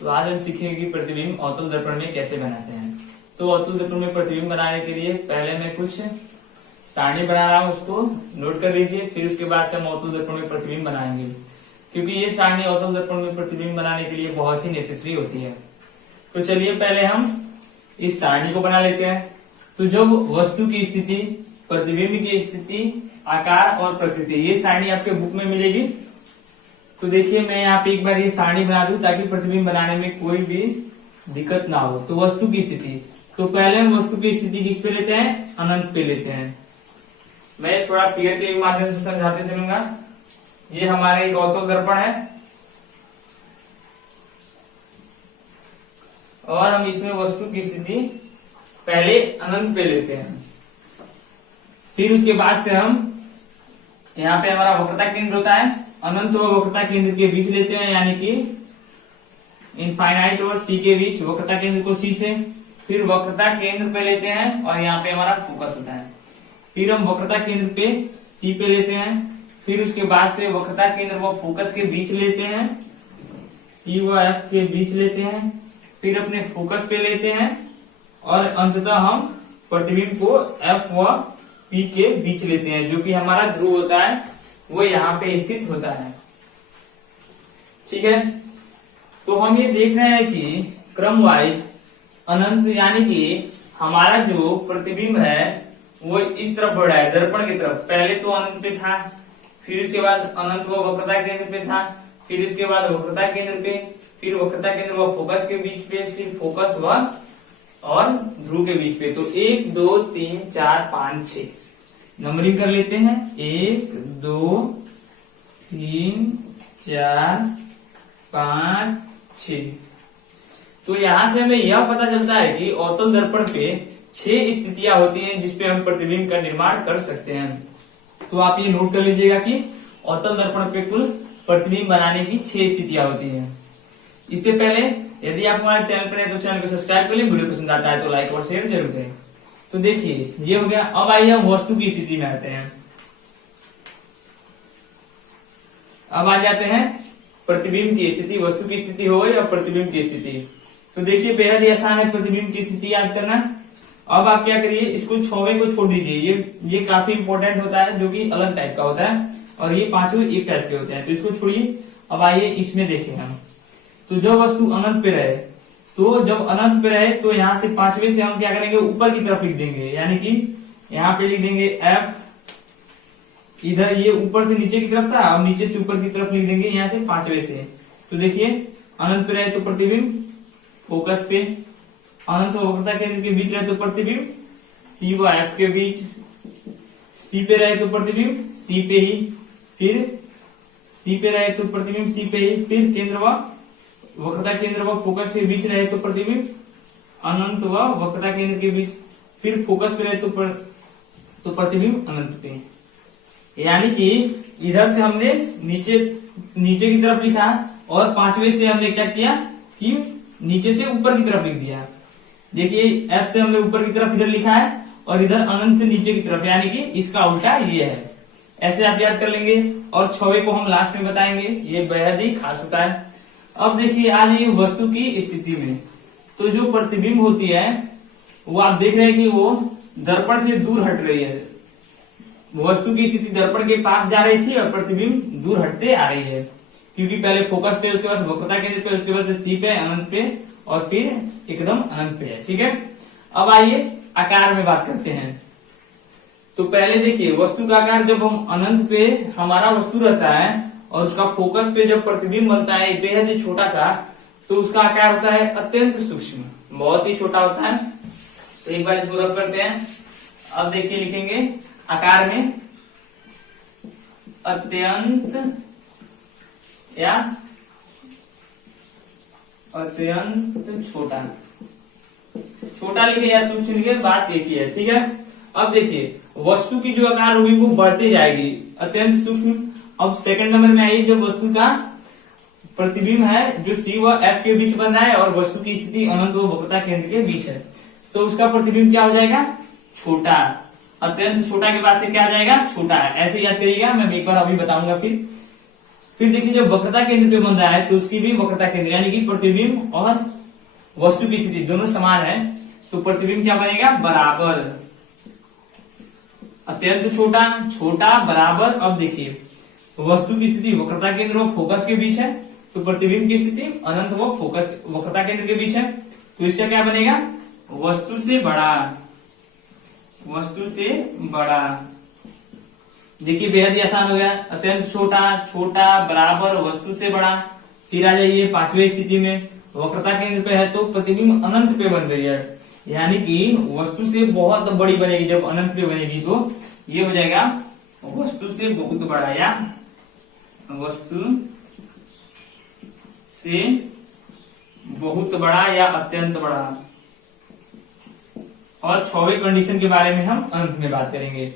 तो आज हम सीखेंगे कि प्रतिबिंब अवतल दर्पण में कैसे बनाते हैं। तो अवतल दर्पण में प्रतिबिंब बनाने के लिए पहले मैं कुछ सारणी बना रहा हूँ, उसको नोट कर लीजिए। फिर उसके बाद से हम अवतल दर्पण में प्रतिबिंब बनाएंगे, क्योंकि ये सारणी अवतल दर्पण में प्रतिबिंब बनाने के लिए बहुत ही नेसेसरी होती है। तो चलिए पहले हम इस सारणी को बना लेते हैं। तो जब वस्तु की स्थिति, प्रतिबिंब की स्थिति, आकार और प्रकृति, ये सारणी आपके बुक में मिलेगी। तो देखिए मैं यहाँ पे एक बार ये सारणी बना दूं ताकि प्रतिबिंब बनाने में कोई भी दिक्कत ना हो। तो वस्तु की स्थिति, तो पहले हम वस्तु की स्थिति किस पे लेते हैं, अनंत पे लेते हैं। मैं थोड़ा फिगर के माध्यम से समझाते चलूंगा। ये हमारा एक अवतल दर्पण है और हम इसमें वस्तु की स्थिति पहले अनंत पे लेते हैं। फिर उसके बाद से हम यहाँ पे हमारा वक्रता केंद्र होता है, अनंत और वक्रता केंद्र के बीच लेते हैं, यानी कि इनफाइनाइट और सी के बीच वक्रता केंद्र को सी से। फिर वक्रता केंद्र पे लेते हैं और यहाँ पे हमारा फोकस होता है। फिर हम वक्रता केंद्र पे सी पे लेते हैं। फिर उसके बाद से वक्रता केंद्र व फोकस के बीच लेते हैं, सी व एफ के बीच लेते हैं। फिर अपने फोकस पे लेते हैं और अंततः हम प्रतिबिंब को एफ व पी के बीच लेते हैं, जो कि हमारा ध्रुव होता है, वो यहाँ पे स्थित होता है। ठीक है, तो हम ये देख रहे हैं कि क्रम वाइज अनंत, यानी कि हमारा जो प्रतिबिंब है वो इस तरफ बढ़ रहा है, दर्पण की तरफ। पहले तो अनंत पे था, फिर उसके बाद अनंत व वक्रता केंद्र पे था, फिर उसके बाद वक्रता केंद्र पे, फिर वक्रता केंद्र व फोकस के बीच पे, फिर फोकस व और ध्रुव के बीच पे। तो 1 2 3 4 5 6 नंबरिंग कर लेते हैं। 1 2 3 4 5 6। तो यहां से हमें यह पता चलता है कि अवतल दर्पण पे 6 स्थितियां होती हैं जिसपे हम प्रतिबिंब का निर्माण कर सकते हैं। तो आप ये नोट कर लीजिएगा कि अवतल दर्पण पे कुल प्रतिबिंब बनाने की 6 स्थितियां होती हैं। इससे पहले यदि आप हमारे चैनल पर हैं तो चैनल को सब्सक्राइब कर लें, वीडियो पसंद आता है तो लाइक और शेयर जरूर करें। तो देखिए ये हो गया। अब आइए हम वस्तु की स्थिति में आते हैं। अब आ जाते हैं प्रतिबिंब की स्थिति। वस्तु की स्थिति हो गई और प्रतिबिंब की स्थिति। तो देखिए बेहद ही आसान है प्रतिबिंब की स्थिति याद करना। अब आप क्या करिए, इसको 6वें को छोड़ दीजिए, ये काफी इंपॉर्टेंट होता है, जो कि अलग टाइप का होता है, और ये 5वें एक टाइप के होते हैं। तो इसको छोड़िए। अब आइए इसमें देखें हम। तो जो वस्तु अनंत पे रहे, तो जब अनंत पे रहे तो यहाँ से 5वें से हम क्या करेंगे, ऊपर की तरफ लिख देंगे, यानी कि यहाँ पे लिख देंगे एफ। इधर ये ऊपर से नीचे की तरफ था, अब नीचे से ऊपर की तरफ लिख देंगे यहाँ से 5वें से। तो देखिए अनंत पे रहे तो प्रतिबिंब फोकस पे, अनंत वक्रता केंद्र के बीच रहे तो प्रतिबिंब सी व एफ के बीच, सी पे रहे तो प्रतिबिंब सी पे ही, फिर सी पे रहे तो प्रतिबिंब सी पे ही, फिर केंद्र व वक्रता केंद्र व फोकस के बीच रहे तो प्रतिबिंब अनंत व वक्रता केंद्र के बीच, फिर फोकस पे रहे तो प्रतिबिंब अनंत पे। यानी कि इधर से हमने नीचे की तरफ लिखा और 5वें से हमने क्या किया कि नीचे से ऊपर की तरफ लिख दिया। देखिए एफ से हमने ऊपर की तरफ इधर लिखा है और इधर अनंत से नीचे की तरफ, यानी कि इसका उल्टा ये है। ऐसे आप याद कर लेंगे और 6वें को हम लास्ट में बताएंगे, ये बेहद ही खास होता है। अब देखिए आ जाइए वस्तु की स्थिति में। तो जो प्रतिबिंब होती है वो आप देख रहे हैं कि वो दर्पण से दूर हट रही है। वस्तु की स्थिति दर्पण के पास जा रही थी और प्रतिबिंब दूर हटते आ रही है, क्योंकि पहले फोकस पे, उसके बाद वक्रता केंद्र पे, उसके बाद सी पे, अनंत पे, और फिर एकदम अनंत पे है। ठीक है, अब आइए आकार में बात करते हैं। तो पहले देखिए वस्तु का आकार, जब हम अनंत पे हमारा वस्तु रहता है और उसका फोकस पे जब प्रतिबिंब बनता है बेहद ही छोटा सा, तो उसका आकार होता है अत्यंत सूक्ष्म, बहुत ही छोटा होता है। तो एक बार इसको रफ करते हैं। अब देखिए लिखेंगे आकार में अत्यंत या अत्यंत छोटा, छोटा लिखे या सूक्ष्म लिखे, बात एक ही है। ठीक है, अब देखिए वस्तु की जो आकार होगी वो बढ़ती जाएगी, अत्यंत सूक्ष्म। अब सेकंड नंबर में आई जब वस्तु का प्रतिबिंब है जो सी व एफ के बीच बन रहा है और वस्तु की स्थिति अनंत व वक्रता केंद्र के बीच है, तो उसका प्रतिबिंब क्या हो जाएगा, छोटा। अत्यंत छोटा के बाद से क्या आ जाएगा, छोटा। ऐसे याद करिएगा, मैं एक बार अभी बताऊंगा। फिर फिर देखिए जब वक्रता केंद्र पे बन रहा है तो उसकी भी वक्रता केंद्र यानी कि प्रतिबिंब और वस्तु की स्थिति दोनों समान है, तो प्रतिबिंब क्या बनेगा, बराबर। अत्यंत छोटा, छोटा, बराबर। अब देखिए वस्तु की स्थिति वक्रता केंद्र और फोकस के बीच है, तो प्रतिबिंब की स्थिति अनंत व फोकस वक्रता केंद्र के बीच है, तो इसका क्या बनेगा, वस्तु से बड़ा, वस्तु से बड़ा। देखिए बेहद ही आसान हो गया, अत्यंत छोटा, छोटा, बराबर, वस्तु से बड़ा। फिर आ जाइए पांचवी स्थिति में, वक्रता केंद्र पे है तो प्रतिबिंब अनंत पे बन रही है, यानी कि वस्तु से बहुत बड़ी बनेगी। जब अनंत पे बनेगी तो ये हो जाएगा वस्तु से बहुत बड़ा या वस्तु से बहुत बड़ा या अत्यंत बड़ा। और 6वें कंडीशन के बारे में हम अंत में बात करेंगे।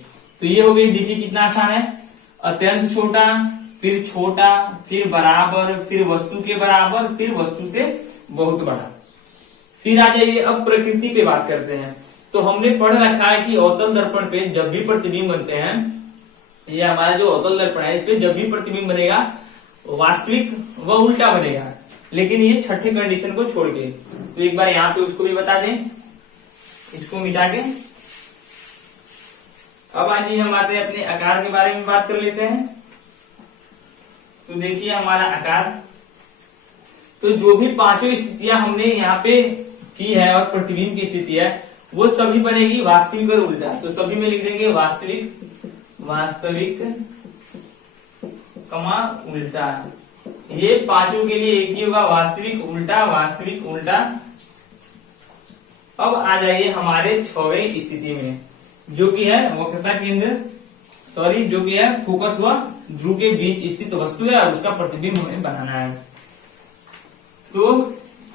तो ये हो गई, देखिए कितना आसान है, अत्यंत छोटा, फिर छोटा, फिर बराबर, फिर वस्तु के बराबर, फिर वस्तु से बहुत बड़ा। फिर आ जाइए अब प्रकृति पे बात करते हैं। तो हमने पढ़ रखा है कि अवतल दर्पण पे जब भी प्रतिबिंब बनते हैं, ये हमारा जो अवतल दर्पण है इस पे जब भी प्रतिबिंब बनेगा वास्तविक व उल्टा बनेगा, लेकिन ये छठे कंडीशन को छोड़ के। तो एक बार यहाँ पे उसको भी बता दें, इसको मिटा के। अब आइए हम आते हैं अपने आकार के बारे में बात कर लेते हैं। तो देखिए हमारा आकार, तो जो भी पांचों स्थितियां हमने यहाँ पे की है और प्रतिबिंब की स्थिति है वो सभी बनेगी वास्तविक और उल्टा। तो सभी में लिख देंगे वास्तविक, वास्तविक कमा उल्टा। ये पांचों के लिए एक ही होगा, वास्तविक उल्टा, वास्तविक उल्टा। अब आ जाइए हमारे 6वें स्थिति में, जो कि है वक्रता केंद्र जो कि है फोकस व ध्रुव के बीच स्थित वस्तु है और उसका प्रतिबिंब हमें बनाना है। तो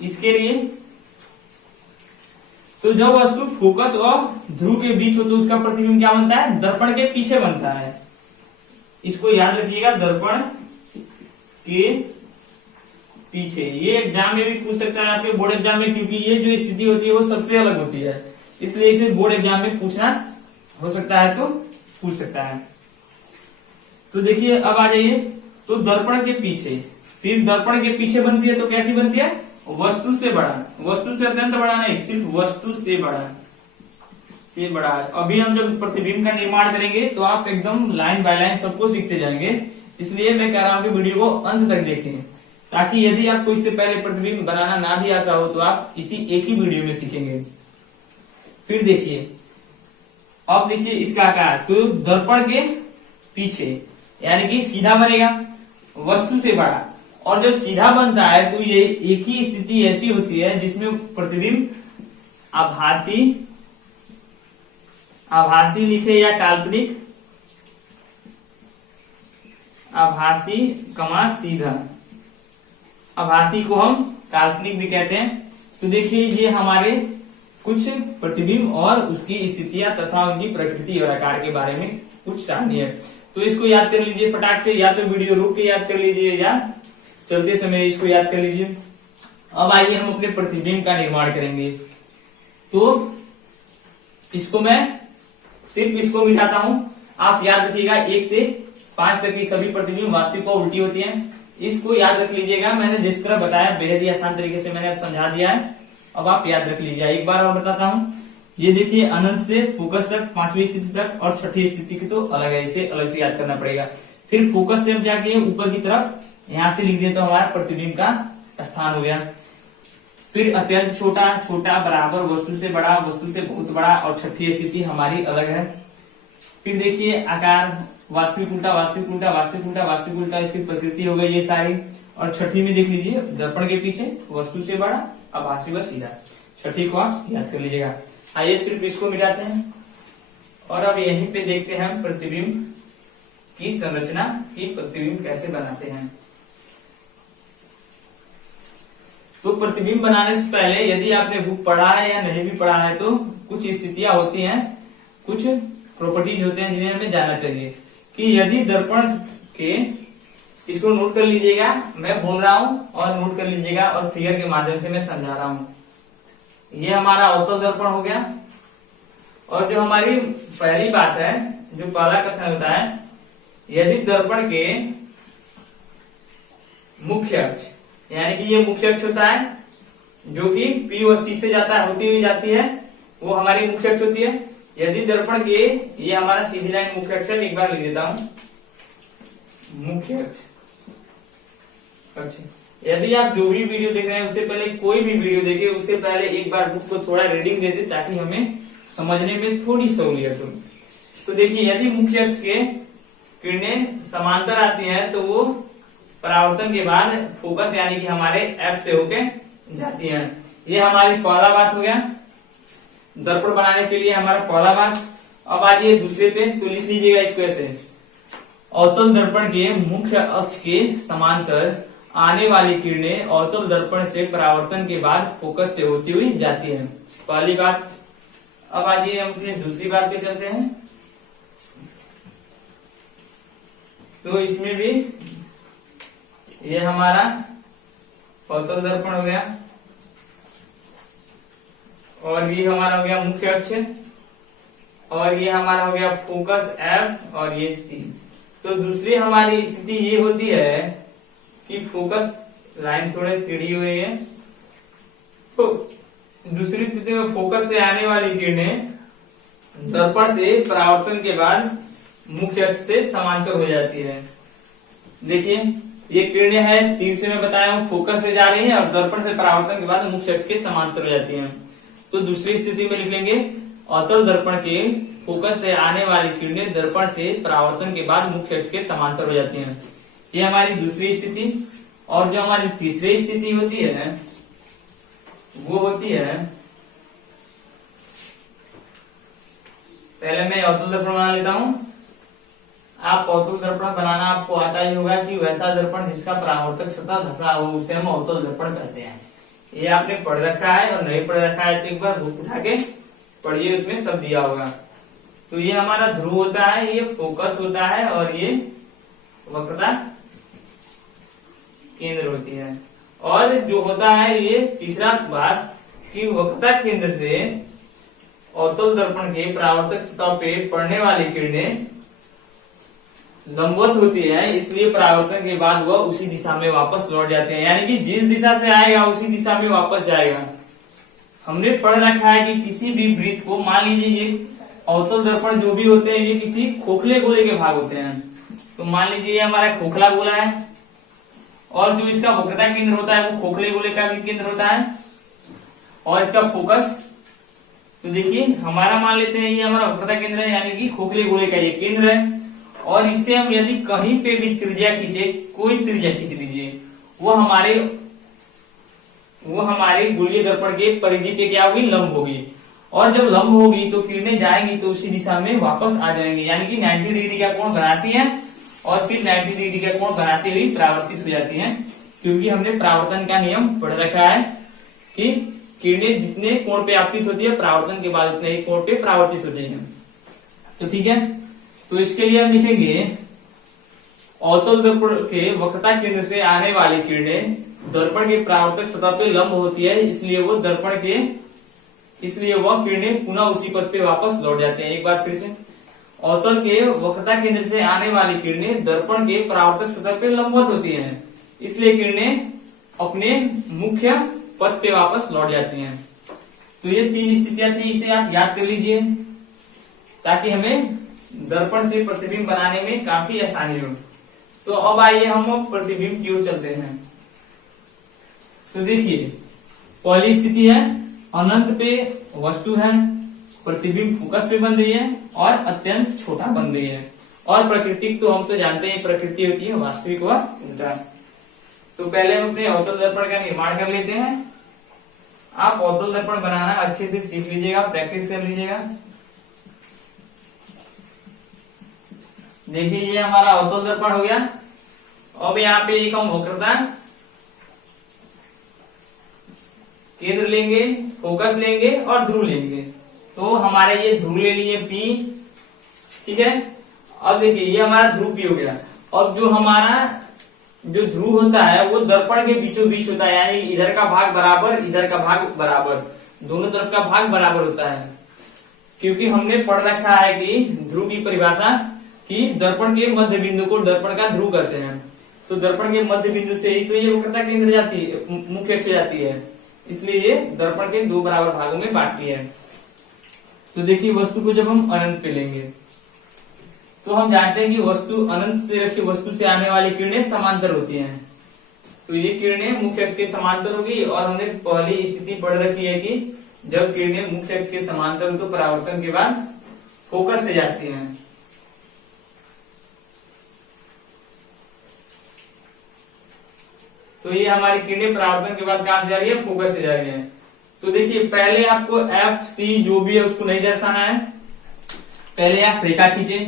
इसके लिए तो जब वस्तु फोकस और ध्रुव के बीच हो तो उसका प्रतिबिंब क्या बनता है, दर्पण के पीछे बनता है। इसको याद रखिएगा, दर्पण के पीछे। ये एग्जाम में भी पूछ सकता है आपके बोर्ड एग्जाम में, क्योंकि ये जो स्थिति होती है वो सबसे अलग होती है, इसलिए इसे बोर्ड एग्जाम में पूछना हो सकता है, तो पूछ सकता है। तो देखिए अब आ जाइए, तो दर्पण के पीछे, फिर दर्पण के पीछे बनती है तो कैसी बनती है, वस्तु से बड़ा, वस्तु से अत्यंत बड़ा नहीं, सिर्फ वस्तु से बड़ा, से बड़ा। अभी हम जब प्रतिबिंब का निर्माण करेंगे तो आप एकदम लाइन बाय लाइन सबको सीखते जाएंगे, इसलिए मैं कह रहा हूं कि वीडियो को अंत तक देखें, ताकि यदि आपको इससे पहले प्रतिबिंब बनाना ना भी आता हो तो आप इसी एक ही वीडियो में सीखेंगे। फिर देखिए, अब देखिए इसका आकार, तो दर्पण के पीछे यानी कि सीधा बनेगा, वस्तु से बड़ा। और जब सीधा बनता है तो ये एक ही स्थिति ऐसी होती है जिसमें प्रतिबिंब आभासी, आभासी लिखे या काल्पनिक, आभासी कमा सीधा, आभासी को हम काल्पनिक भी कहते हैं। तो देखिए ये हमारे कुछ प्रतिबिंब और उसकी स्थितियां तथा उनकी प्रकृति और आकार के बारे में कुछ सारणी है। तो इसको याद कर लीजिए फटाक से, या तो वीडियो रोक के याद कर लीजिए या चलते समय इसको याद कर लीजिए। अब आइए हम अपने प्रतिबिंब का निर्माण करेंगे। तो इसको मैं सिर्फ इसको मिटाता हूं, आप याद रखिएगा 1 से 5 तक की सभी प्रतिबिंब वास्तविक और उल्टी होती हैं। इसको याद रख लीजिएगा, मैंने जिस तरह बताया बेहद ही आसान तरीके से मैंने अब समझा दिया है, अब आप याद रख लीजिए। एक बार और बताता हूं, ये देखिए अनंत से फोकस तक, 5वीं स्थिति तक और 6ठी स्थिति की तो अलग है, इसे अलग से याद करना पड़ेगा। फिर फोकस से जाके ऊपर की तरफ यहां से लिख दिए तो हमारा प्रतिबिंब का स्थान हो गया। फिर अत्यंत छोटा, छोटा, बराबर, वस्तु से बड़ा, वस्तु से बहुत बड़ा, और 6ठी स्थिति हमारी अलग है। फिर देखिए आकार, वास्तविक उल्टा, वास्तविक उल्टा, वास्तविक उल्टा, वास्तविक उल्टा, इसकी प्रकृति हो गई ये सारी। और 6ठी में देख लीजिए दर्पण के पीछे, वस्तु से बड़ा, आभासी व सीधा। 6ठी को आप याद कर लीजिएगा। आइए सिर्फ इसको मिटाते हैं और अब यहीं पे देखते हैं हम प्रतिबिंब की संरचना की, प्रतिबिंब कैसे बनाते हैं। तो प्रतिबिंब बनाने से पहले यदि आपने बुक पढ़ा है या नहीं भी पढ़ा है तो कुछ स्थितियां होती हैं, कुछ प्रॉपर्टीज होते हैं जिन्हें हमें जानना चाहिए। कि यदि दर्पण के, इसको नोट कर लीजिएगा, मैं बोल रहा हूं और नोट कर लीजिएगा और फिगर के माध्यम से मैं समझा रहा हूं। ये हमारा अवतल दर्पण हो गया। और जो हमारी पहली बात है, जो पहला कथन होता है, यदि दर्पण के मुख्य अक्ष, यानी कि ये मुख्य अक्ष होता है जो कि P और C से जाता है, होती हुई जाती है, वो हमारी मुख्य अक्ष होती है। यदि दर्पण के, ये हमारा सीधी लाइन मुख्य अक्ष है, एक बार लिख देता हूं, मुख्य अक्ष। यदि आप जो भी वीडियो देख रहे हैं उससे पहले कोई भी वीडियो देखे, उससे पहले एक बार बुक को थोड़ा रीडिंग दे दे ताकि हमें समझने में थोड़ी सहूलियत हो। तो देखिए, यदि मुख्य अक्ष के किरणें समांतर आती हैं तो वो परावर्तन के बाद फोकस यानी कि हमारे F से होके जाती हैं। ये हमारी पहला बात हो गया, दर्पण बनाने के लिए हमारा पहला बात। अब आइए दूसरे पे, तो लिख लीजिएगा इसको ऐसे, अवतल दर्पण के मुख्य अक्ष के समांतर आने वाली किरणें अवतल दर्पण से परावर्तन के बाद फोकस से होती हुई जाती हैं, पहली बात। अब आइए हम अपनी दूसरी बात पे चलते हैं। तो इसमें भी ये हमारा अवतल दर्पण हो गया और ये हमारा हो गया मुख्य अक्ष और ये हमारा हो गया फोकस F और ये C। तो दूसरी हमारी स्थिति ये होती है कि फोकस लाइन थोड़े टेढ़ी हुई है, तो दूसरी स्थिति में फोकस से आने वाली किरणें दर्पण से परावर्तन के बाद मुख्य अक्ष से समांतर हो जाती है। देखिए, ये किरणें हैं, तीर से मैं बताया हूं, फोकस से जा रही हैं और दर्पण से परावर्तन के बाद मुख्य अक्ष के समांतर हो जाती हैं। तो दूसरी स्थिति में लिख लेंगे, अवतल दर्पण के फोकस से आने वाली किरणें दर्पण से परावर्तन के बाद मुख्य अक्ष के समांतर हो जाती हैं। ये हमारी दूसरी स्थिति। और जो हमारी तीसरी स्थिति होती है वो होती है, पहले मैं अवतल दर्पण बना लेता हूं। आप अवतल दर्पण बनाना आपको आता ही होगा कि वैसा दर्पण जिसका परावर्तक सतह धंसा हो उसे हम अवतल दर्पण कहते हैं। ये आपने पढ़ रखा है और नहीं पढ़ रखा है तो एक बार बुक उठा के पढ़िए, उसमें सब दिया होगा। तो ये हमारा ध्रुव होता है, ये फोकस होता है और ये वक्रता केंद्र होती है। और जो होता है ये तीसरा बात कि वक्रता केंद्र से अवतल दर्पण के परावर्तक सतह पे पड़ने वाली किरणें लंबवत होती है, इसलिए परावर्तन के बाद वह उसी दिशा में वापस लौट जाते हैं, यानी कि जिस दिशा से आएगा उसी दिशा में वापस जाएगा। हमने पढ़ रखा है कि किसी भी वृत्त को, मान लीजिए ये अवतल दर्पण जो भी होते हैं ये किसी खोखले गोले के भाग होते हैं। तो मान लीजिए ये हमारा खोखला गोला है और जो इसका वक्रता केंद्र होता है वो खोखले गोले का भी केंद्र होता है और इसका फोकस, तो देखिए हमारा मान लेते हैं ये हमारा वक्रता केंद्र है, यानी कि खोखले गोले का ये केंद्र है। और इससे हम यदि कहीं पे भी त्रिज्या खींचे, कोई त्रिज्या खींच लीजिए, वो हमारे गोलीय दर्पण के परिधि पे क्या होगी, लंब होगी। और जब लंब होगी तो किरणें जाएंगी तो उसी दिशा में वापस आ जाएंगी, यानी कि 90 डिग्री का कोण बनाती हैं और फिर 90 डिग्री का कोण बनाते हुए परावर्तित हो जाती हैं। क्योंकि हमने परावर्तन का नियम पढ़ रखा है कि किरणें जितने कोण पे आपतित होती है परावर्तन के बाद उतने ही कोण पे परावर्तित होती है। तो ठीक है, तो इसके लिए हम लिखेंगे अवतल दर्पण के वक्रता केंद्र से आने वाली किरणें दर्पण के परावर्तक सतह पे लंब होती है, इसलिए वह किरणें पुनः उसी पथ पे वापस लौट जाते हैं। एक बार फिर से, अवतल के वक्रता केंद्र से आने वाली किरणें दर्पण के परावर्तक सतह पे लंबवत होती हैं, इसलिए किरणें अपने मुख्य पथ पे वापस लौट जाती हैं। तो ये तीन स्थितियां थी, इसे आप याद कर लीजिए ताकि हमें दर्पण से प्रतिबिंब बनाने में काफी आसानी हो। तो अब आइए हम प्रतिबिंब की ओर चलते हैं। तो देखिए, पहली स्थिति है अनंत पे वस्तु है, प्रतिबिंब फोकस पे बन रही है और अत्यंत छोटा बन रही है। और प्राकृतिक तो हम तो जानते हैं प्रकृति होती है, वास्तविक व उल्टा। तो पहले हम अपने अवतल दर्पण का निर्माण कर लेते हैं। आप अवतल दर्पण बनाना अच्छे से सीख लीजिएगा, प्रैक्टिस कर लीजिएगा। देखिए ये हमारा अवतल दर्पण हो गया। अब यहाँ पे एक हम वक्रता केंद्र लेंगे, फोकस लेंगे और ध्रुव लेंगे। तो हमारे ये ध्रुव ले लिए P, ठीक है। अब देखिए ये हमारा ध्रुव P हो गया। अब जो हमारा जो ध्रुव होता है वो दर्पण के बीचों बीच होता है, यानी इधर का भाग बराबर, इधर का भाग बराबर, दोनों तरफ का भाग बराबर होता है। क्योंकि हमने पढ़ रखा है कि ध्रुव की परिभाषा कि दर्पण के मध्य बिंदु को दर्पण का ध्रुव कहते हैं। तो दर्पण के मध्य बिंदु से ही तो ये वक्रता केंद्र जाती है, मुख्य अक्ष जाती है, इसलिए ये दर्पण के दो बराबर भागों में बांटती है। तो देखिए वस्तु को जब हम अनंत पे लेंगे तो हम जानते हैं कि वस्तु अनंत से रखी वस्तु से आने वाली किरणें समांतर होती हैं। तो ये किरणें मुख्य अक्ष के समांतर होगी, और हमने पहली स्थिति पढ़ रखी है कि जब किरणें मुख्य अक्ष के समांतर हो तो परावर्तन के बाद फोकस से जाती हैं। तो ये हमारी किरणें परावर्तन के बाद कहां से जा रही है, फोकस से जा रही है। तो देखिए पहले आपको एफ सी जो भी है उसको नहीं दर्शाना है, पहले आप रेखा खींचे,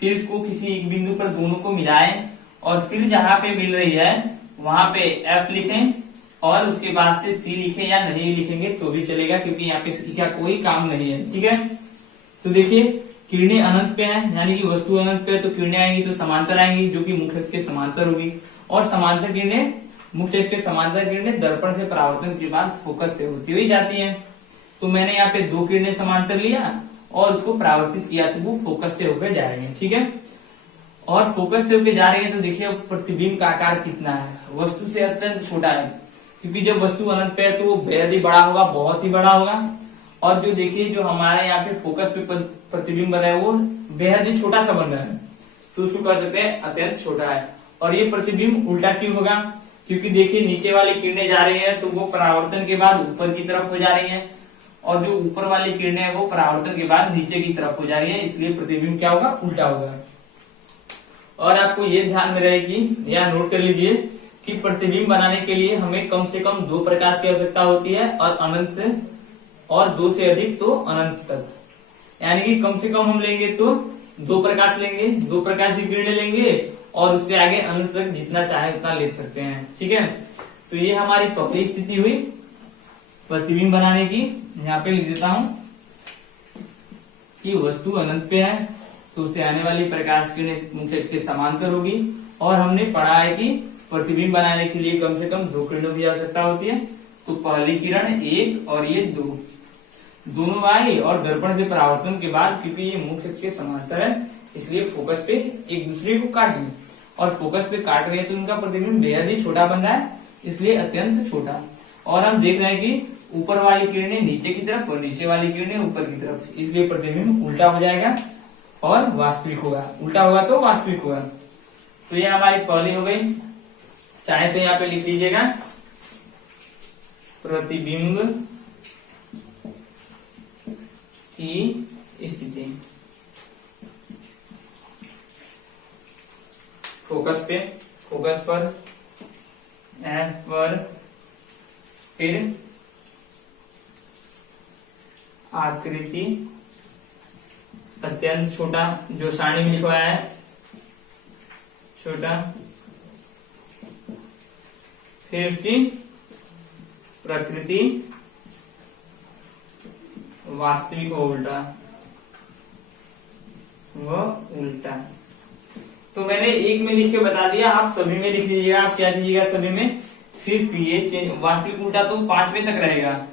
फिर इसको किसी एक बिंदु पर दोनों को मिलाएं, और फिर जहां पे मिल रही है वहां पे एफ लिखें, और उसके बाद से सी लिखें, या नहीं लिखेंगे तो भी चलेगा क्योंकि यहाँ पे सी का कोई काम नहीं है। ठीक है, तो देखिए किरणें अनंत पे हैं, यानी कि वस्तु अनंत पे है, तो किरणें आएंगी तो समांतर आएंगी, जो कि मुख्य अक्ष के समांतर होगी, और समांतर किरणें मुख्य अक्ष के समांतर किरणें दर्पण से परावर्तन के बाद फोकस से होती हुई जाती हैं। तो मैंने यहाँ पे दो किरणें समांतर लिया और उसको परावर्तित किया, तो वो फोकस से होकर जा रही है। ठीक है, और फोकस से होकर जा रही है तो देखिए प्रतिबिंब का आकार कितना है, वस्तु से अत्यंत छोटा है, क्योंकि जब वस्तु अनंत पे है तो वो बेहद ही बड़ा होगा, बहुत ही बड़ा होगा, और जो देखिए जो हमारे यहाँ पे फोकस पे प्रतिबिंब बना है वो बेहद ही छोटा सा बन रहा है, तो उसको कह सकते हैं अत्यंत छोटा है। और ये प्रतिबिंब उल्टा क्यों होगा, क्योंकि देखिए नीचे वाली किरणें जा रही है तो वो परावर्तन के बाद ऊपर की तरफ हो जा रही है, और जो ऊपर वाली किरणें है वो परावर्तन के बाद नीचे की तरफ हो जा रही है, इसलिए प्रतिबिंब क्या होगा, उल्टा होगा। और आपको ये ध्यान में रहे कि या नोट कर लीजिए कि प्रतिबिंब बनाने के लिए हमें कम से कम दो प्रकाश की आवश्यकता होती है, और अनंत और दो से अधिक तो अनंत तक, यानी कि कम से कम हम लेंगे तो दो प्रकाश लेंगे, दो प्रकाश की किरणें लेंगे, और उससे आगे अनंत तक जितना चाहे उतना ले सकते हैं। ठीक है, तो ये हमारी पहली स्थिति हुई प्रतिबिंब बनाने की। यहाँ पे लिख देता हूं कि वस्तु अनंत पे है तो उससे आने वाली प्रकाश किरणें मुख्य अक्ष के समांतर होगी, और हमने पढ़ा है कि प्रतिबिंब बनाने के लिए कम से कम दो किरणों की आवश्यकता होती है। तो पहली किरण एक और ये दो, दोनों आई और दर्पण से परावर्तन के बाद, क्योंकि ये मुख्य अक्ष के समांतर है इसलिए फोकस पे एक दूसरे को काटे, और फोकस पे काट रहे हैं तो उनका प्रतिबिंब बेहद ही छोटा बन रहा है, इसलिए अत्यंत छोटा। और हम देख रहे हैं कि ऊपर वाली किरणें नीचे की तरफ और नीचे वाली किरणें ऊपर की तरफ, इसलिए प्रतिबिंब उल्टा हो जाएगा और वास्तविक होगा, उल्टा होगा तो वास्तविक होगा। तो ये हमारी पहली हो गई, चाहे तो यहाँ पे लिख लीजिएगा प्रतिबिंब की स्थिति, फोकस पर एफ पर, फिर आकृति अत्यंत छोटा, जो सारणी में लिखवाया है छोटा, फिर उसकी प्रकृति वास्तविक हो उल्टा, वो उल्टा। तो मैंने एक में लिख के बता दिया, आप सभी में लिख लीजिएगा। आप क्या कीजिएगा, सभी में सिर्फ ये चेंज, वास्तविक उल्टा तो 5वें तक रहेगा,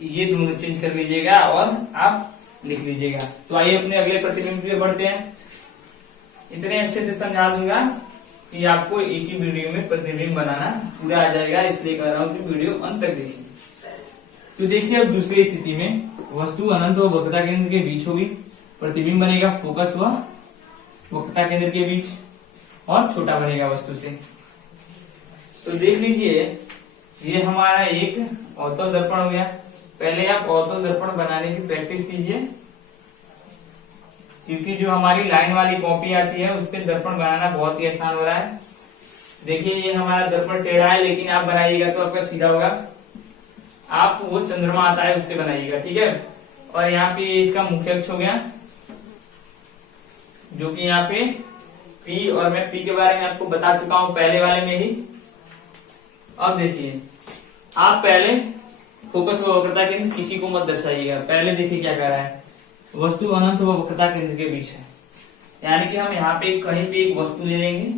ये दोनों चेंज कर लीजिएगा और आप लिख लीजिएगा। तो आइए अपने अगले प्रतिबिंब पे बढ़ते हैं। इतने अच्छे से समझा दूंगा कि आपको एक ही वीडियो में प्रतिबिंब बनाना पूरा आ जाएगा, इसलिए कह रहा हूं कि वीडियो अंत तक देखिए। तो देखिए अब दूसरी स्थिति में वस्तु अनंत व वक्रता केंद्र के बीच होगी, प्रतिबिंब बनेगा फोकस व वक्रता केंद्र के बीच, और छोटा बनेगा वस्तु से। तो देख लीजिए ये हमारा एक अवतल दर्पण हो गया। पहले आप अवतल दर्पण बनाने की प्रैक्टिस कीजिए, क्योंकि जो हमारी लाइन वाली कॉपी आती है उस पर दर्पण बनाना बहुत ही आसान हो रहा है। देखिए ये हमारा दर्पण टेढ़ा है, लेकिन आप बनाइएगा तो आपका सीधा होगा। आप वो चंद्रमा आता है उससे बनाइएगा, ठीक है। और यहाँ पे इसका मुख्य अक्ष हो गया, जो कि यहाँ पे P, और मैं P के बारे में आपको बता चुका हूं पहले वाले में ही। अब देखिए आप पहले फोकस व वक्रता केंद्र किसी को मत दर्शाइएगा। पहले देखिए क्या कह रहा है, वस्तु अनंत व वक्रता केंद्र के बीच है, यानी कि हम यहाँ पे कहीं पे एक वस्तु ले लेंगे,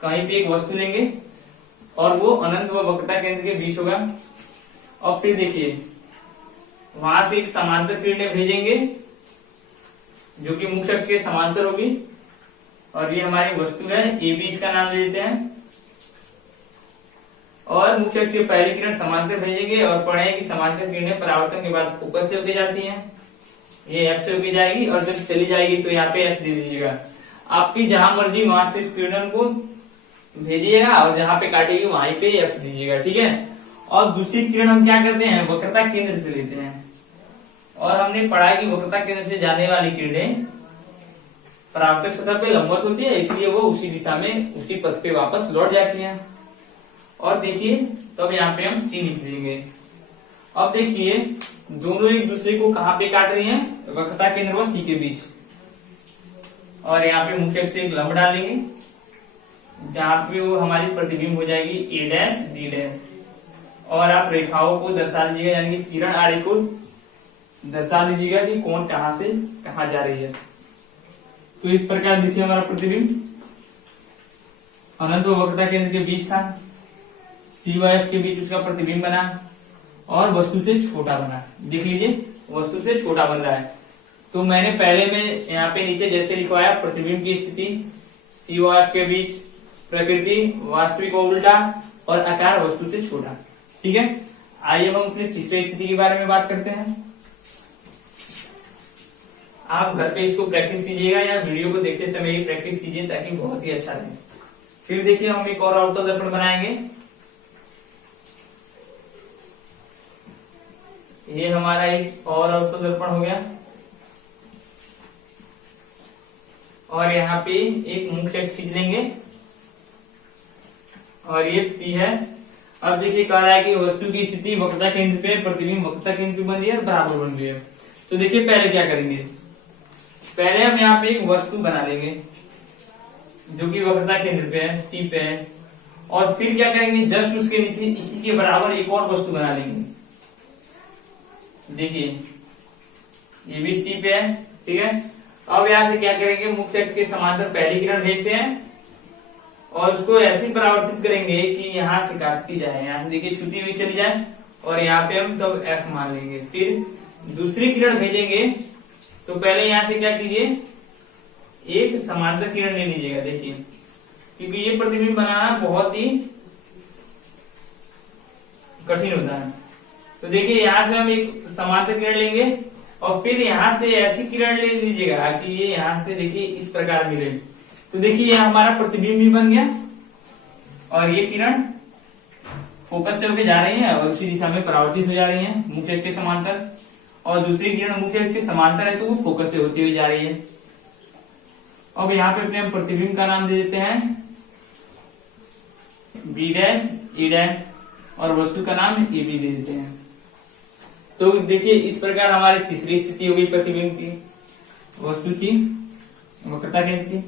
कहीं पे एक वस्तु लेंगे और वो अनंत व वक्रता केंद्र के बीच होगा। और फिर देखिए वहां से एक समांतर किरणें भेजेंगे जो कि मुख्य अक्ष के समांतर होगी, और ये हमारी वस्तु है ए बी, इसका नाम दे देते हैं। और मुख्य अक्ष की पहली किरण समांतर भेजेंगे और पढ़ेंगे कि समांतर किरणें परावर्तन के बाद फोकस से होके जाती हैं। ये एफ से होके जाएगी और जब चली जाएगी तो यहाँ पे एफ दे दीजिएगा। आपकी जहां मर्जी वहां से इस किरण को भेजिएगा और जहां पे काटेगी वहीं पे एफ दीजिएगा, ठीक है। और दूसरी किरण हम क्या करते हैं, वक्रता केंद्र से लेते हैं। और हमने पढ़ा कि वक्रता केंद्र से जाने वाली किरणें परावर्तक सतह पे लंबवत होती है, इसलिए वो उसी दिशा में उसी पथ पे वापस लौट जाती हैं। और देखिए तो अब यहाँ पे हम सी लिख देंगे। अब देखिए दोनों एक दूसरे को कहाँ पे काट रही हैं, वक्रता केंद्र व सी के बीच। और यहाँ पे मुख्य अक्ष से एक लंब डालेंगे जहां पे वो हमारी प्रतिबिंब हो जाएगी ए डैश डी डैश। और आप रेखाओं को दर्शा दीजिएगा, यानी कि किरण आरेख को दर्शा दीजिएगा कि कौन कहां से कहां जा रही है। तो इस प्रकार देखिए हमारा प्रतिबिंब अनंत व वक्रता केंद्र के बीच था, सी व एफ के बीच उसका प्रतिबिंब बना और वस्तु से छोटा बना। देख लीजिए वस्तु से छोटा बन रहा है। तो मैंने पहले में यहाँ पे नीचे जैसे लिखवाया, प्रतिबिंब की स्थिति सी व एफ के बीच, प्रकृति वास्तविक व उल्टा और आकार वस्तु से छोटा, ठीक है। आइए हम अपने तीसरे स्थिति के बारे में बात करते हैं। आप घर पे इसको प्रैक्टिस कीजिएगा या वीडियो को देखते समय ही प्रैक्टिस कीजिए ताकि बहुत ही अच्छा रहे। फिर देखिए हम एक और अवतल दर्पण बनाएंगे। ये हमारा एक और अवतल दर्पण हो गया और यहाँ पे एक मुख्य अक्ष खींच लेंगे और ये पी है। अब देखिए कह रहा है कि वस्तु की स्थिति वक्रता केंद्र पे, प्रतिबिंब वक्रता केंद्र पे बन रही है और बराबर बन रही है। तो देखिए पहले क्या करेंगे, पहले हम यहाँ पे एक वस्तु बना लेंगे जो कि वक्रता केंद्र पे है, सी पे है। और फिर क्या करेंगे, जस्ट उसके नीचे इसी के बराबर एक और वस्तु बना लेंगे। देखिए ये भी सी पे है, ठीक है। अब यहाँ से क्या करेंगे, मुख्य अक्ष के समांतर पहली किरण भेजते हैं और उसको ऐसे परावर्तित करेंगे कि यहाँ से काटती जाए, यहाँ से देखिए छूती हुई चली जाए और यहाँ पे हम तब एफ मान लेंगे। फिर दूसरी किरण भेजेंगे तो पहले यहाँ से क्या कीजिए, एक समांतर किरण ले लीजिएगा। देखिए क्योंकि ये प्रतिबिंब बनाना बहुत ही कठिन होता है। तो देखिए यहाँ से हम एक समांतर किरण लेंगे और फिर यहाँ से ऐसी किरण ले लीजिएगा कि ये यहाँ से देखिए इस प्रकार मिले। तो देखिए ये हमारा प्रतिबिंब भी बन गया और ये किरण फोकस से होकर जा रही है और उसी दिशा में परावर्तित हो जा रही है मुख्य अक्ष के समांतर। और दूसरी किरण मुख्य अक्ष के समांतर है तो वो फोकस से होती हुई जा रही है। अब यहाँ पे अपने हम प्रतिबिंब का नाम दे देते हैं बी डैश ए डैश और वस्तु का नाम ए बी दे देते हैं। तो देखिए इस प्रकार हमारी तीसरी स्थिति हो गई प्रतिबिंब की। वस्तु थी वक्रता केंद्र की,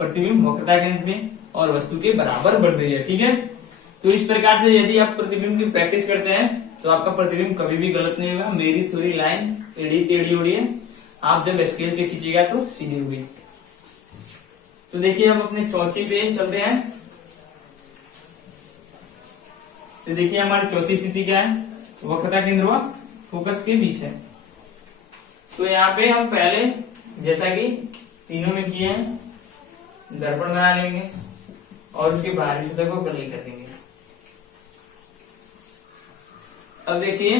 प्रतिबिंब वक्रता केंद्र में और वस्तु के बराबर बढ़ रही है, ठीक है। तो इस प्रकार से यदि आप प्रतिबिंब की प्रैक्टिस करते हैं तो आपका प्रतिबिंब कभी भी गलत नहीं होगा। मेरी थोड़ी लाइन टेढ़ी टेढ़ी हो रही है, आप जब स्केल से खींचिएगा तो सीधी होगी। तो देखिए अब अपने चौथी पे चलते हैं। तो देखिए हमारी चौथी स्थिति क्या है, वक्रता केंद्र व फोकस के बीच है। तो यहाँ पे हम पहले जैसा कि तीनों में किए हैं दर्पण बना लेंगे और उसके बाहरी सतह को गले कर देंगे। अब देखिए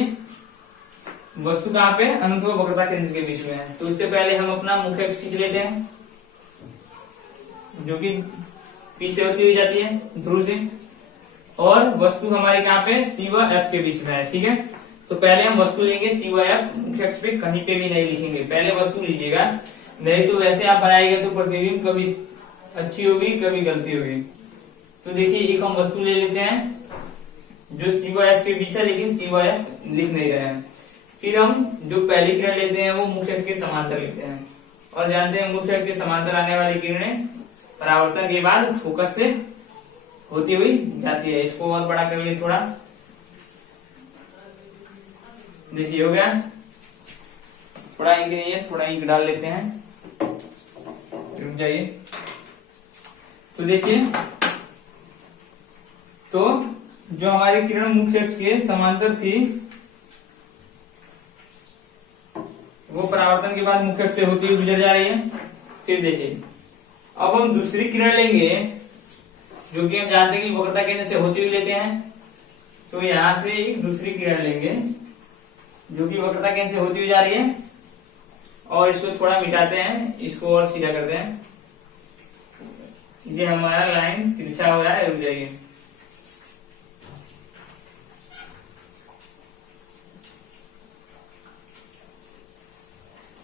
वस्तु कहाँ पे, अनंत व वक्रता केंद्र के बीच में है। तो उससे पहले हम अपना मुख्य अक्ष खींच लेते हैं जो कि पी से होती हुई जाती है ध्रुव से, और वस्तु हमारी कहाँ पे सी व एफ के बीच में है, ठीक है। तो पहले हम वस्तु लेंगे सी व एफ, मुख्य अक्ष पे कहीं पे भी नहीं लिखेंगे, पहले वस्तु लीजिएगा, नहीं तो वैसे आप बनाएंगे तो प्रतिबिंब कभी अच्छी होगी कभी गलती होगी। तो देखिए एक हम वस्तु ले लेते हैं जो सी व एफ के बीच है, लेकिन सी व एफ लिख नहीं रहे हैं। फिर हम जो पहली किरण लेते हैं वो मुख्य अक्ष के समांतर लेते हैं और जानते हैं मुख्य अक्ष के समांतर आने वाली किरणें परावर्तन के बाद फोकस से होती हुई जाती है। इसको और बड़ा कर लिए थोड़ा, देखिए हो गया। थोड़ा इंक नहीं है, थोड़ा इंक डाल लेते हैं, रुक जाइए। तो देखिए तो जो हमारी किरण मुख्य अक्ष के समांतर थी वो परावर्तन के बाद मुख्य अक्ष से होती हुई गुजर जा रही है। फिर देखिए अब हम दूसरी किरण लेंगे, जो कि हम जानते हैं कि वक्रता केंद्र से होती हुई लेते हैं। तो यहां से एक दूसरी किरण लेंगे जो कि वक्रता केंद्र से होती हुई जा रही है, और इसको थोड़ा मिटाते हैं, इसको और सीधा करते हैं। ये हमारा लाइन तिरछा हो रहा है, रुक जाइए।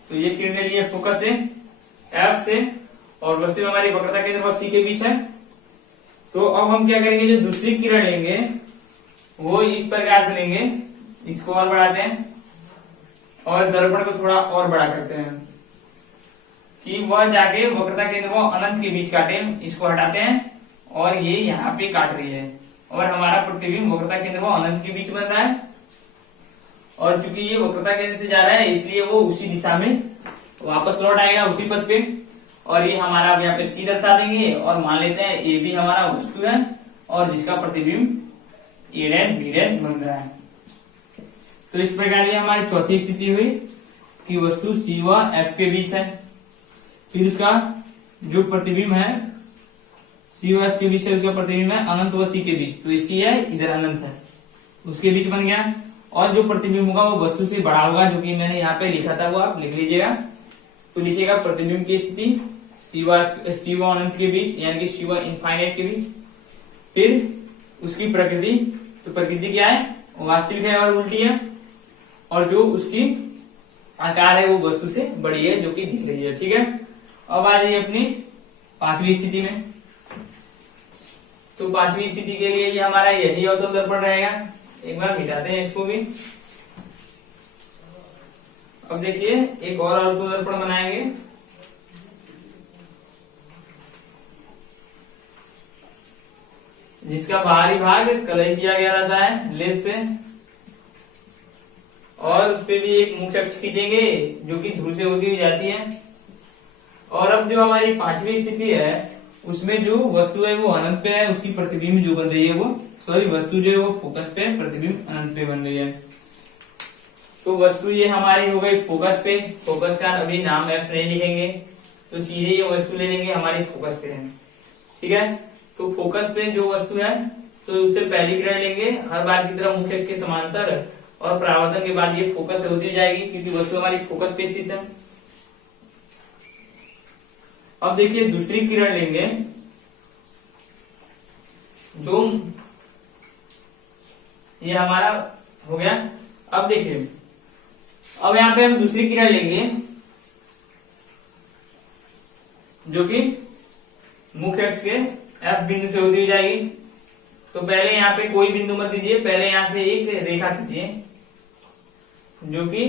तो ये किरणें लिए फोकस से एफ से, और वस्तु हमारी वक्रता केंद्र और सी के बीच है। तो अब हम क्या करेंगे, जो दूसरी किरण लेंगे वो इस प्रकार से लेंगे, इसको और बढ़ाते हैं और दर्पण को थोड़ा और बड़ा करते हैं कि वह जाके वक्रता केंद्र को अनंत के बीच काटे। इसको हटाते हैं और ये यहाँ पे काट रही है, और हमारा प्रतिबिंब वक्रता केंद्र को अनंत के बीच बन रहा है। और चूंकि ये वक्रता केंद्र से जा रहा है, इसलिए वो उसी दिशा में वापस लौट आएगा, उसी पथ पे। और ये हमारा अब यहाँ पे सी दर्शा देंगे, और मान लेते हैं ए भी हमारा वस्तु है, और जिसका प्रतिबिंब ए डैश बी डैश बन रहा है। तो इस प्रकार ये हमारी चौथी स्थिति हुई कि वस्तु सी व एफ के बीच है। फिर उसका जो प्रतिबिंब है सी व एफ के बीच है, उसका प्रतिबिंब है अनंत व सी के बीच। तो सी है, इधर अनंत है, उसके बीच बन गया। और जो प्रतिबिंब होगा वो वस्तु से बड़ा होगा, जो कि मैंने यहाँ पे लिखा था वो आप लिख लीजिएगा। तो लिखिएगा प्रतिबिंब की स्थिति सी व अनंत के बीच, यानी कि सी व इनफाइनाइट के बीच। फिर उसकी प्रकृति, तो प्रकृति क्या है, वास्तविक है और उल्टी है, और जो उसकी आकार है वो वस्तु से बड़ी है, जो कि दिख रही है। ठीक है, अब आ जाइए अपनी पांचवी स्थिति में। तो पांचवी स्थिति के लिए भी हमारा यही अवतल दर्पण रहेगा। एक बार मिटाते हैं इसको भी। अब देखिए एक और अवतल दर्पण बनाएंगे, जिसका बाहरी भाग कलई किया गया रहता है लेप से, और उस पे भी एक मुख्य अक्ष खींचेंगे जो कि ध्रुव से होती हुई जाती है। और अब जो हमारी पांचवी स्थिति है उसमें जो वस्तु है वो अनंत पे है, उसकी प्रतिबिंब जो बन रही है वो वस्तु जो है वो फोकस पे, प्रतिबिंब अनंत पे बन रही है। तो वस्तु ये हमारी हो गई फोकस पे। फोकस का अभी नाम एफ नहीं लिखेंगे, तो सीधे ये वस्तु ले लेंगे हमारी फोकस पे है। ठीक है, तो फोकस पे जो वस्तु है तो उससे पहली किरण लेंगे, हर बार की तरह मुख्य अक्ष के समांतर, और परावर्तन के बाद ये फोकस होती जाएगी, क्योंकि वस्तु हमारी फोकस पे स्थित है। अब देखिए दूसरी किरण लेंगे, जो ये हमारा हो गया। अब देखिए, अब यहाँ पे हम दूसरी किरण लेंगे जो कि मुख्य अक्ष के एफ बिंदु से होती हुई जाएगी। तो पहले यहाँ पे कोई बिंदु मत दीजिए, पहले यहाँ से एक रेखा खींचिए जो कि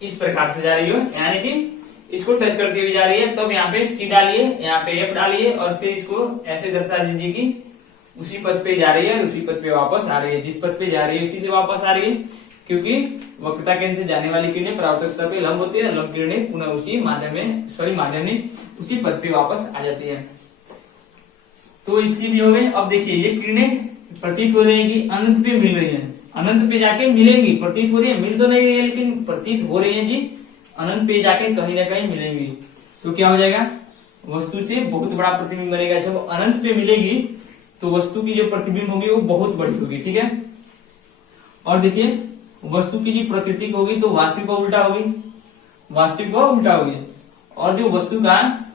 इस प्रकार से जा रही हो, यानी कि इसको टच करती हुई जा रही है। तब यहाँ पे सी डालिए, यहाँ पे एफ डालिए, और फिर इसको ऐसे दर्शा दीजिए कि उसी पथ पे जा रही है और उसी पथ पे वापस आ रही है। जिस पथ पे जा रही है उसी से वापस आ रही है, क्योंकि वक्रता केंद्र से जाने वाली किरणें परावर्तक सतह पे लंब होती है, लंब किरणें पुनः उसी माध्यम में उसी पथ पे वापस आ जाती है। तो इसकी भी हो गई। अब देखिए ये किरणें प्रतीत हो रही है कि अनंत पे मिल रही है, अनंत पे जाके मिलेंगी, प्रतीत हो रही है, मिल तो नहीं रही है लेकिन प्रतीत हो रही है जी, अनंत पे जाके कहीं ना कहीं मिलेंगी। तो क्या हो जाएगा, वस्तु से बहुत बड़ा प्रतिबिंब बनेगा। जब अनंत पे मिलेगी तो वस्तु की जो प्रतिबिंब होगी वो बहुत बड़ी होगी। ठीक है, और देखिए वस्तु की जो प्रकृति होगी तो वास्तविक को उल्टा होगी, वास्तविक को उल्टा होगी। और जो वस्तु का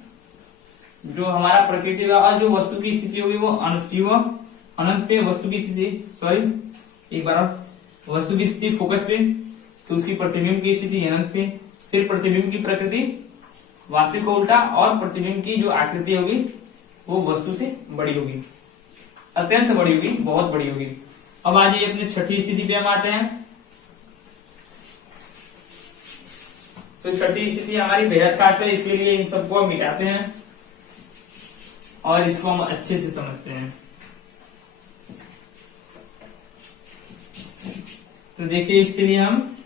जो हमारा प्रकृति का और जो वस्तु की स्थिति होगी वो अनंत पे, वस्तु की स्थिति एक बार वस्तु की स्थिति फोकस पे, तो उसकी प्रतिबिंब की स्थिति अनंत पे। फिर प्रतिबिंब की प्रकृति वास्तविक को उल्टा, और प्रतिबिंब की जो आकृति होगी वो वस्तु से बड़ी होगी, अत्यंत बड़ी होगी, बहुत बड़ी होगी। अब आ जाइए अपनी छठी स्थिति पे हम आते हैं। तो छठी स्थिति हमारी बेहद खास है, इसलिए इन सबको हम मिटाते हैं और इसको हम अच्छे से समझते हैं। तो देखिए इसके लिए हम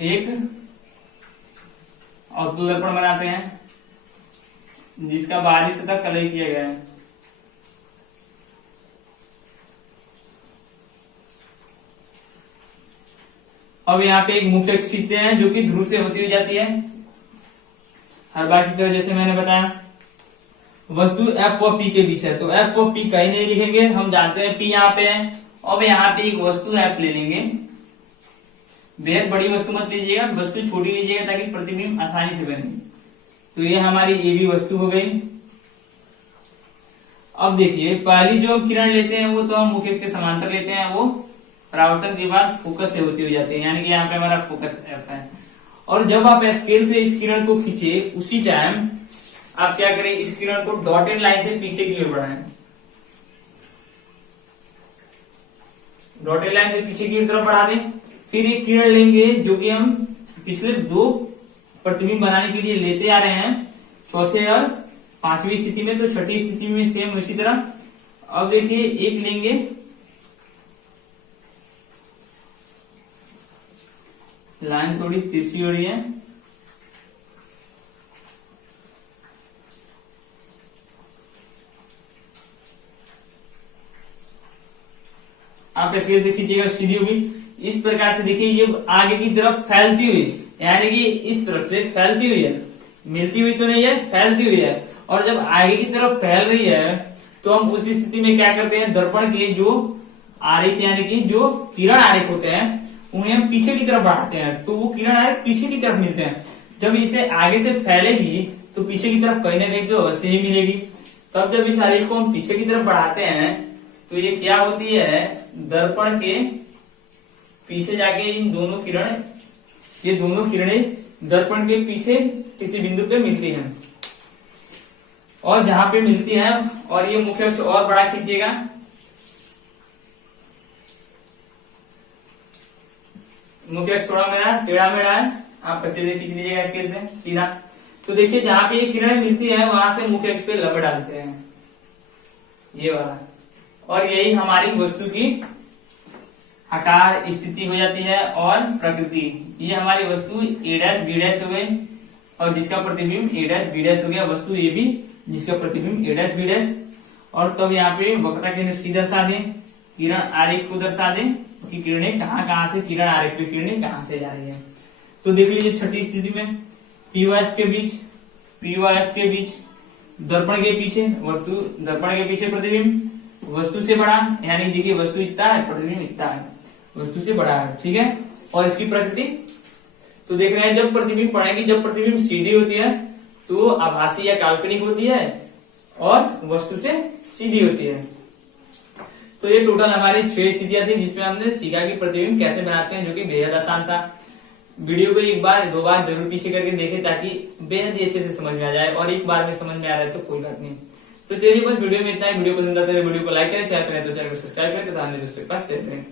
एक अवतल दर्पण बनाते हैं जिसका बाहरी सतह कलई किया गया है। अब यहाँ पे एक मुख्य अक्ष खींचते हैं जो कि ध्रुव से होती हुई जाती है। हर बार की तरह जैसे मैंने बताया वस्तु एफ और पी के बीच है, तो एफ और पी कहीं नहीं लिखेंगे, हम जानते हैं पी यहाँ पे है। अब यहाँ पे एक वस्तु एफ ले लेंगे, बेहद बड़ी वस्तु मत लीजिएगा, वस्तु छोटी लीजिएगा ताकि प्रतिबिंब आसानी से बने। तो ये हमारी ए बी वस्तु हो गई। अब देखिए पहली जो किरण लेते हैं वो तो हम मुख्य के समांतर लेते हैं, वो परावर्तन के बाद फोकस से होती हो जाती है, यानी कि यहाँ पे हमारा फोकस एफ है। और जब आप स्केल से इस किरण को खींचे उसी टाइम आप क्या करें, इस किरण को डॉटेड लाइन से पीछे की ओर बढ़ाएं, डॉटेड लाइन से पीछे की तरफ बढ़ा दें। फिर एक किरण लेंगे जो कि हम पिछले दो प्रतिबिंब बनाने के लिए लेते आ रहे हैं, चौथे और पांचवी स्थिति में, तो छठी स्थिति में सेम उसी तरह। अब देखिए एक लेंगे, लाइन थोड़ी तिरछी हो रही है, आप स्केल से खींचिएगा सीधी होगी। इस प्रकार से देखिए ये आगे की तरफ फैलती हुई, यानी कि इस तरफ से फैलती हुई है, मिलती हुई तो नहीं है, फैलती हुई है। और जब आगे की तरफ फैल रही है तो हम उस स्थिति में क्या करते हैं, दर्पण के जो आरेख यानी कि जो किरण आरेख होते हैं उन्हें हम पीछे की तरफ बढ़ाते हैं, तो वो किरण आरेख पीछे की तरफ मिलते हैं। जब इसे आगे से फैलेगी तो पीछे की तरफ कहीं ना कहीं तो अवश्य ही मिलेगी। तब जब इस आरेख को हम पीछे की तरफ बढ़ाते हैं तो ये क्या होती है, दर्पण के पीछे जाके इन दोनों किरण, ये दोनों किरणें दर्पण के पीछे किसी बिंदु पे मिलती हैं, और जहां पे मिलती है, और ये मुख्य अक्ष और बड़ा खींचिएगा, मुख्य अक्ष थोड़ा मेरा टेढ़ा मेढ़ा है, आप अच्छे से खींच लीजिएगा स्केल से सीधा। तो देखिए जहां पे ये किरणें मिलती है वहां से मुख्य अक्ष पे लब डालते हैं, ये वाला, और यही हमारी वस्तु की आकार स्थिति हो जाती है और प्रकृति। ये हमारी वस्तु ए डैश बी डैश हो गई, और जिसका प्रतिबिंब ए डैश बी डैश हो गया, वस्तु ए बी जिसका प्रतिबिंब ए डैश बी डैश। और तब यहाँ पे वक्रता केंद्र सी दर्शा दें, किरण आरेख को दर्शा दें कि किरणें कहाँ से, किरण आरेख पे किरणें कहाँ से जा रही है। तो देख लीजिए छठी स्थिति में पी व एफ के बीच, पी व एफ के बीच दर्पण के पीछे वस्तु, दर्पण के पीछे प्रतिबिंब वस्तु से बड़ा, यानी देखिए वस्तु इतना है, प्रतिबिंब इतना है, वस्तु से बड़ा है, ठीक है। और इसकी प्रकृति तो देख रहे हैं, जब प्रतिबिंब पढ़ेंगे, जब प्रतिबिंब सीधी होती है तो आभासी या काल्पनिक होती है, और वस्तु से सीधी होती है। तो ये टोटल हमारी 6 स्थितियां थी जिसमें हमने सीखा कि प्रतिबिंब कैसे बनाते हैं, जो कि बेहद आसान था। वीडियो को एक बार दो बार जरूर पीछे करके देखें ताकि बेहद ही अच्छे से समझ में आ जाए, और एक बार में समझ में आ रहा है तो कोई बात नहीं। तो चलिए बस वीडियो में इतना है। वीडियो पसंद आता है वीडियो को लाइक करें, चैनल पर तो चैनल को सब्सक्राइब करें तथा अन्य दोस्तों के पास शेयर करें।